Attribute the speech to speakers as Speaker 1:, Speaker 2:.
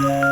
Speaker 1: Yeah.